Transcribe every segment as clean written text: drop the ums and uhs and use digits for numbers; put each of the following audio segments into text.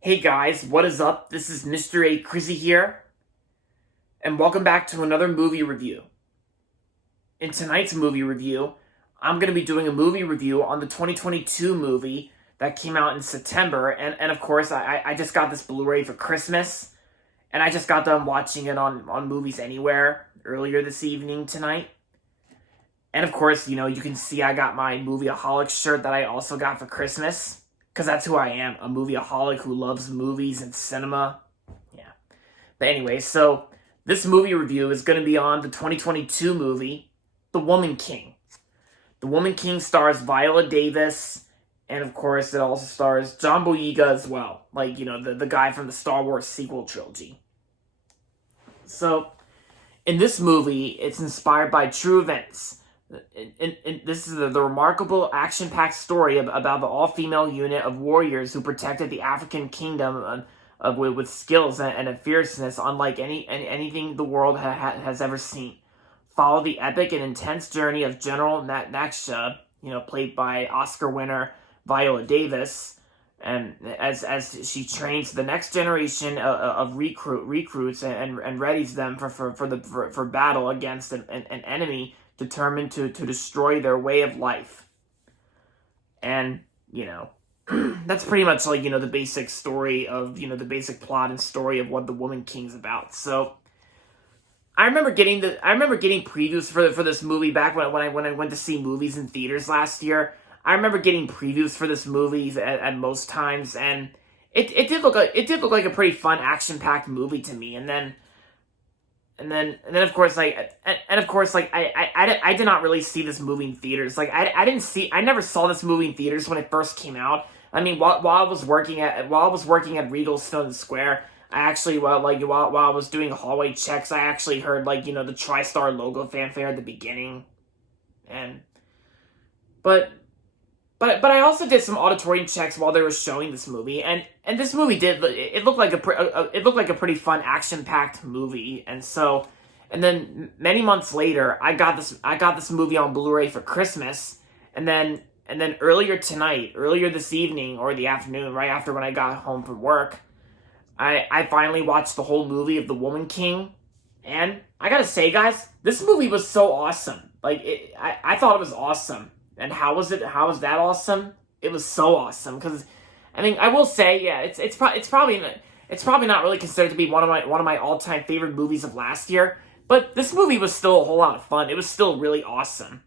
Hey guys, what is up? This is Mr. A. Crizzy here, and welcome back to another movie review. In tonight's movie review, I'm going to be doing a movie review on the 2022 movie that came out in September, and of course, I just got this Blu-ray for Christmas, and I just got done watching it on Movies Anywhere earlier this evening tonight. And of course, you can see I got my Movieaholic shirt that I also got for Christmas. Because that's who I am, a movieaholic who loves movies and cinema. Yeah. But anyway, so this movie review is going to be on the 2022 movie, The Woman King. The Woman King stars Viola Davis, and of course it also stars John Boyega as well. Like, the guy from the Star Wars sequel trilogy. So, in this movie, it's inspired by true events. This is the remarkable action-packed story about the all-female unit of warriors who protected the African kingdom with skills and a fierceness unlike anything the world has ever seen. Follow the epic and intense journey of General Naksha, played by Oscar winner Viola Davis, and as she trains the next generation of recruits and readies them for battle against an enemy determined to destroy their way of life. And, that's pretty much like, the basic story of, the basic plot and story of what The Woman King's about. So, I remember getting previews for this movie back when I went to see movies in theaters last year. I remember getting previews for this movie at most times, and it did look like a pretty fun action-packed movie to me. And then of course, I did not really see this movie in theaters. Like, I never saw this movie in theaters when it first came out. I mean, while I was working at Regal Stone Square, I actually, while I was doing hallway checks, I actually heard, the TriStar logo fanfare at the beginning. But I also did some auditorium checks while they were showing this movie, and this movie it looked like a pretty fun action packed movie, and then many months later I got this movie on Blu-ray for Christmas, and then earlier this evening or the afternoon, right after when I got home from work, I finally watched the whole movie of The Woman King, and I gotta say, guys, this movie was so awesome. I thought it was awesome. And how was that awesome? It was so awesome because, I mean, I will say, yeah, it's probably not really considered to be one of my all-time favorite movies of last year, but this movie was still a whole lot of fun. It was still really awesome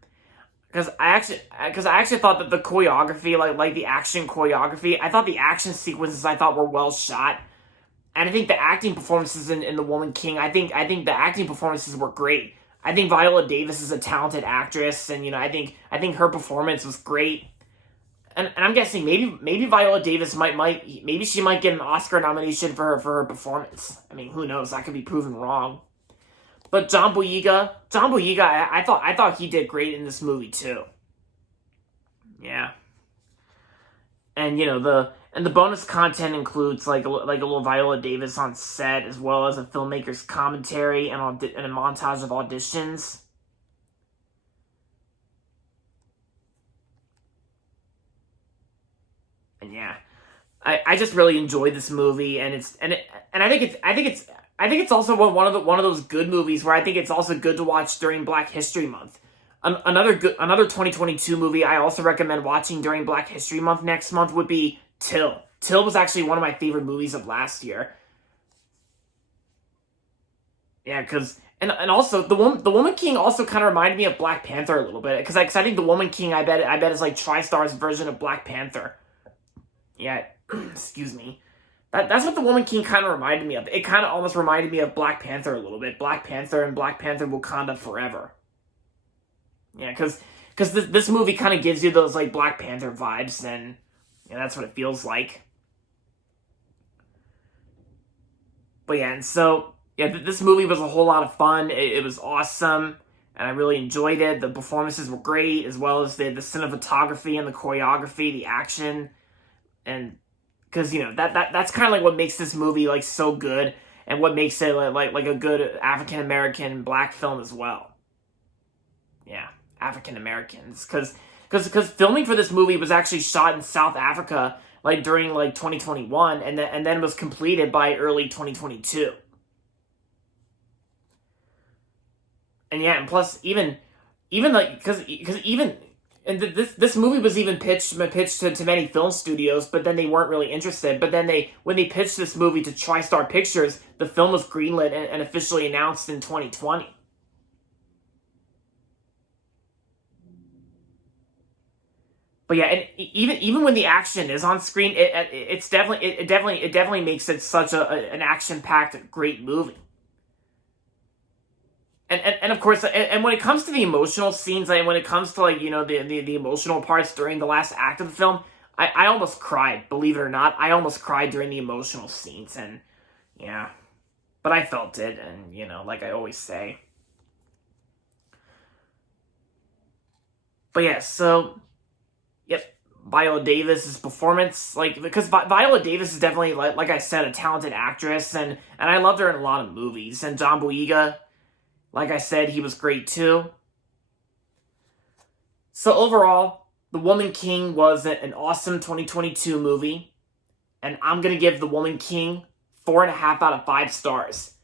because I actually thought that the choreography, like the action choreography, I thought the action sequences were well shot, and I think the acting performances in The Woman King, I think the acting performances were great. I think Viola Davis is a talented actress, and I think her performance was great. And I'm guessing maybe Viola Davis might get an Oscar nomination for her performance. I mean, who knows? That could be proven wrong. But John Boyega, I thought he did great in this movie too. Yeah. And the bonus content includes like a little Viola Davis on set, as well as a filmmaker's commentary and a montage of auditions. And yeah, I just really enjoyed this movie, and I think it's also one of those good movies where I think it's also good to watch during Black History Month. Another 2022 movie I also recommend watching during Black History Month next month would be Till. Till was actually one of my favorite movies of last year. Yeah, because and also the Woman King also kind of reminded me of Black Panther a little bit, because I think the Woman King I bet is like TriStar's version of Black Panther. Yeah, excuse me. That's what the Woman King kind of reminded me of. It kind of almost reminded me of Black Panther a little bit. Black Panther and Black Panther Wakanda Forever. Yeah, because this movie kind of gives you those like Black Panther vibes, and that's what it feels like. But yeah, and so yeah, this movie was a whole lot of fun. It was awesome, and I really enjoyed it. The performances were great, as well as the cinematography and the choreography, the action, and because that's kind of like what makes this movie like so good, and what makes it like a good African American Black film as well. Yeah, African Americans, because because filming for this movie was actually shot in South Africa, like during like 2021, and then was completed by early 2022. And yeah, and plus even like because even and this movie was even pitched to many film studios, but then they weren't really interested. But then when they pitched this movie to TriStar Pictures, the film was greenlit and officially announced in 2020. But yeah, and even when the action is on screen, it definitely makes it such an action packed great movie. And of course, and when it comes to the emotional scenes, like when it comes to like the emotional parts during the last act of the film, I almost cried. Believe it or not, I almost cried during the emotional scenes, and yeah, but I felt it, and like I always say. But yeah, so yep, Viola Davis's performance, like because Viola Davis is definitely like I said, a talented actress, and I loved her in a lot of movies, and John Boyega. Like I said, he was great too. So overall, The Woman King was an awesome 2022 movie. And I'm going to give The Woman King 4.5 out of 5 stars.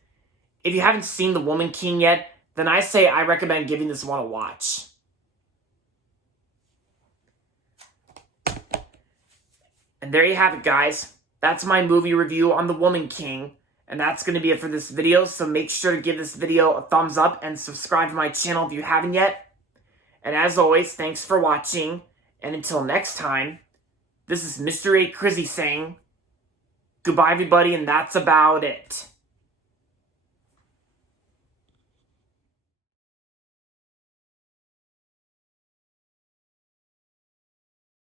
If you haven't seen The Woman King yet, then I say I recommend giving this one a watch. And there you have it, guys. That's my movie review on The Woman King. And that's going to be it for this video, so make sure to give this video a thumbs up and subscribe to my channel if you haven't yet. And as always, thanks for watching, and until next time, this is Mr. A. Crizzy saying, goodbye everybody, and that's about it.